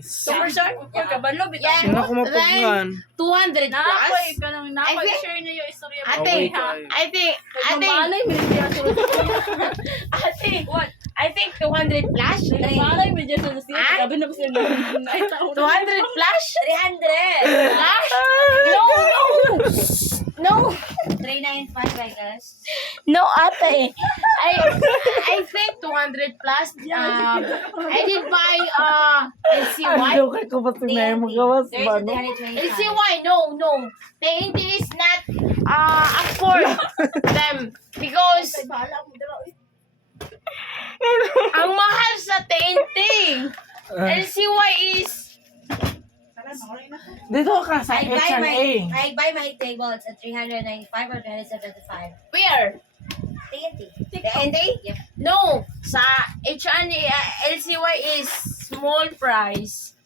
Super short? Yeah. Kabalo, bitaw. Yeah. Sino ko mapugngan? 200 Nakoy, plus. kanang I think- share niyo yung istorya mo. Ate, Okay, kayo. I think, Malay, may diya sa ate, I think 200 plus. Malay, may diya sa siya. Ah? Gabi na po sila. 200 plus? 300. Plus? No, no. No. 395, I guess. No, ate. I think 200 plus. I did buy LCY. Ano kay ko ba tinay mo gawas There's ba a no? 325. LCY, no. TNT is not afford them because ang mahal sa TNT. LCY is Dito ka sa H&A. I buy my table. It's at 395 or 375. where? TNT. TNT? Yep. No, sa H&A, LCY is small price.